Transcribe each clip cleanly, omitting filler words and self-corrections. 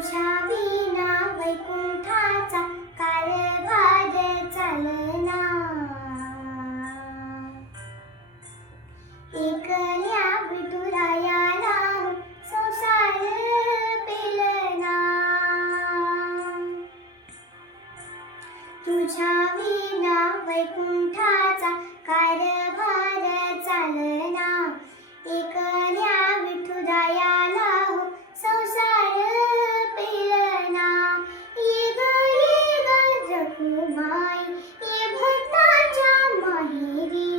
तुझ्या विना वैकुंठाचा कारभार चालना. एकल्या विठुरायाला संसार पेलना. तुझ्या विना वैकुंठाचा कारभार चालना. एकल्या विठुरायाला संसार पेलना. ये ग रखुमाई ये भक्ताच्या माहेरी,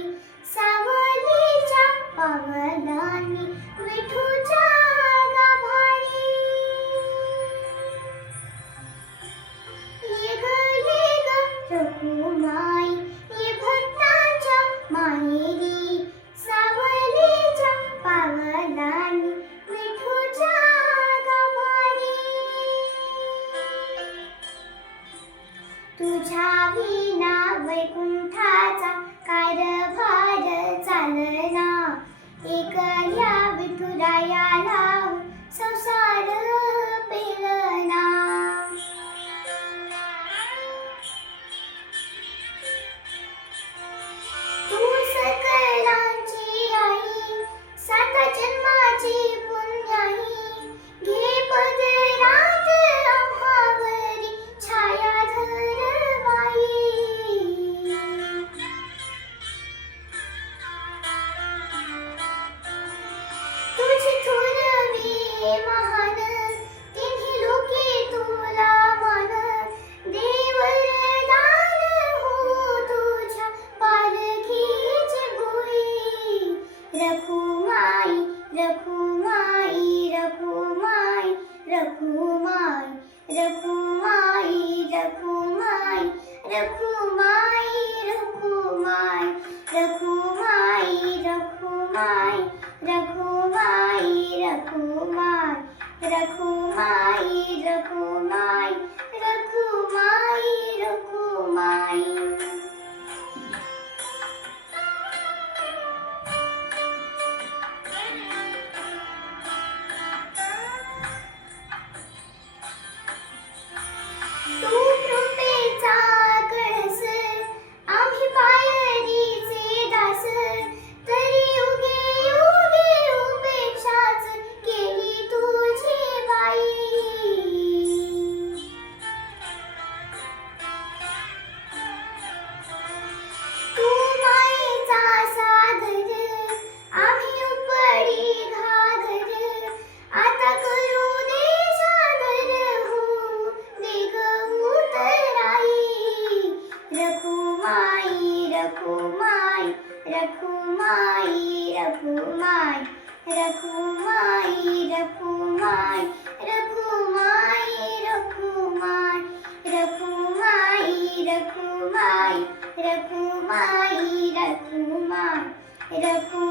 सावलीच्या पावलांनी विठूच्या गाभारी. ये ग रखुमाई ये भक्ताच्या माहेरी, सावलीच्या पावलांनी विठूच्या गाभारी. तुझ्या विना वैकुंठाचा कारभार चालना. एकल्या विठुरायाला संसार पेलना. तू सकलांची आई, सात जन्माची पुण्याई, घे पदरात आम्हावरी छाया धर बाई. तुझी थोरवी महान, तिन्ही लोके तुला मान. दे वरदान हो तुझ्या पालखीची भुई. रखुमाई रखुमाई रखुमाई रखुमाई रखुमाई रखुमाई रखुमाई रखुमाई रखुमाई रखुमाई रखुमाई रखुमाई रखुमाई रखुमाई रखुमाई रखुमाई. तू कृपेचा कळस, आम्ही पायरीचे दास. तरी युगे युगे उपेक्षाच केली तुझी बाई. तू मायेचा सागर, आम्ही उपडी घागर. आता करू दे सागर हो, दे ग उतराई. रखुमाई रखुमाई रखुमाई रखुमाई रखुमाई रखुमाई रखुमाई रखुमाई रखुमाई रखुमाई रखुमाई रखुमाई रखुमाई.